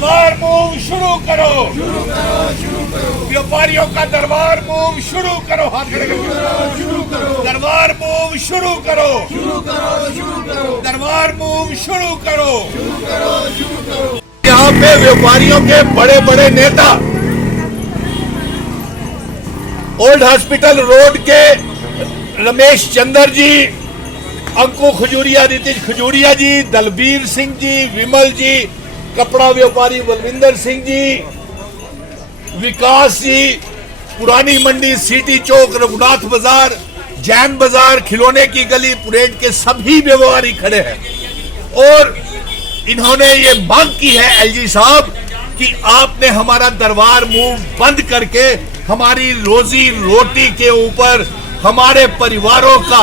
दरबार मूव शुरू करो, व्यापारियों का दरबार मूव शुरू करो, हाथ खड़े करो, दरबार मूव शुरू करो, दरबार मूव शुरू करो। यहाँ पे व्यापारियों के बड़े बड़े नेता ओल्ड हॉस्पिटल रोड के रमेश चंद्र जी, अंकु खजूरिया, नीतीश खजूरिया जी, दलबीर सिंह जी, विमल जी, कपड़ा व्यापारी बलविंदर सिंह जी, विकास जी, पुरानी मंडी, सिटी चौक, रघुनाथ बाजार, जैन बाजार, खिलौने की गली, परेड के सभी व्यापारी खड़े हैं और इन्होंने ये मांग की है एलजी साहब कि आपने हमारा दरबार मूव बंद करके हमारी रोजी रोटी के ऊपर, हमारे परिवारों का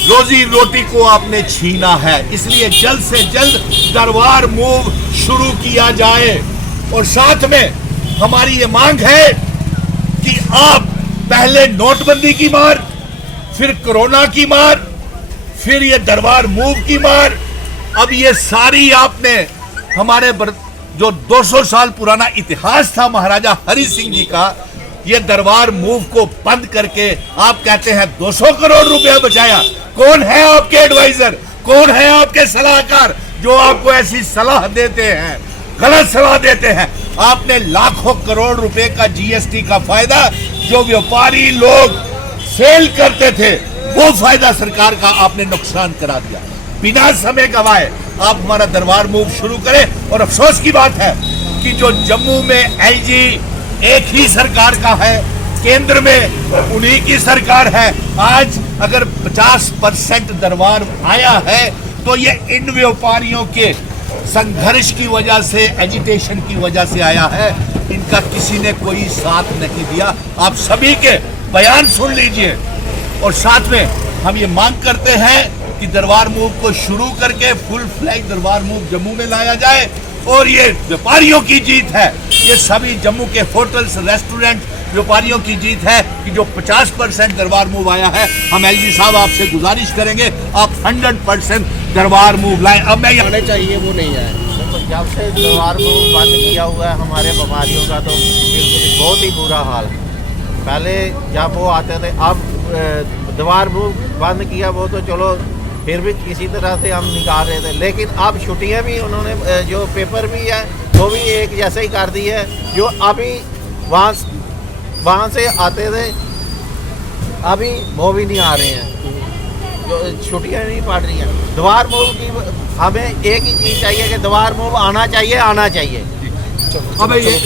रोजी रोटी को आपने छीना है, इसलिए जल्द से जल्द दरबार मूव शुरू किया जाए। और साथ में हमारी ये मांग है कि आप पहले नोटबंदी की मार, फिर कोरोना की मार, फिर ये दरबार मूव की मार, अब ये सारी आपने हमारे जो 200 साल पुराना इतिहास था महाराजा हरि सिंह जी का, ये दरबार मूव को बंद करके आप कहते हैं 200 करोड़ रुपया बचाया। कौन है आपके एडवाइजर, कौन है आपके सलाहकार जो आपको ऐसी सलाह देते हैं, गलत सलाह देते हैं? आपने लाखों करोड़ रुपए का जीएसटी का फायदा जो व्यापारी लोग सेल करते थे, वो फायदा सरकार का आपने नुकसान करा दिया। बिना समय गवाए आप हमारा दरबार मूव शुरू करें। और अफसोस की बात है कि जो जम्मू में एलजी एक ही सरकार का है, केंद्र में उन्हीं की सरकार है। आज अगर 50% दरबार आया है तो ये इन व्यापारियों के संघर्ष की वजह से, एजिटेशन की वजह से आया है। इनका किसी ने कोई साथ नहीं दिया। आप सभी के बयान सुन लीजिए और साथ में हम ये मांग करते हैं कि दरबार मूव को शुरू करके फुल फ्लैग दरबार मूव जम्मू में लाया जाए। और ये व्यापारियों की जीत है, ये सभी जम्मू के होटल्स, रेस्टोरेंट व्यापारियों की जीत है कि जो 50% दरबार मूव आया है। हम एलजी साहब आपसे गुजारिश करेंगे आप 100% दरबार मूव लाएं। अब मैं आने चाहिए वो नहीं है। जब से दरबार मूव बंद किया हुआ है हमारे व्यापारियों का, तो बिल्कुल बहुत ही बुरा हाल है। पहले जब वो आते थे, अब दरबार मूव बंद किया वो तो चलो फिर भी किसी तरह से हम निकाल रहे थे, लेकिन अब छुट्टियां भी उन्होंने, जो पेपर भी है वो भी एक जैसे ही कर दी है। जो अभी वहाँ से आते थे अभी वो भी नहीं आ रहे हैं, जो छुट्टियां नहीं पड़ रही हैं। दरबार मूव की हमें एक ही चीज़ चाहिए कि दरबार मूव आना चाहिए, आना चाहिए। अब ये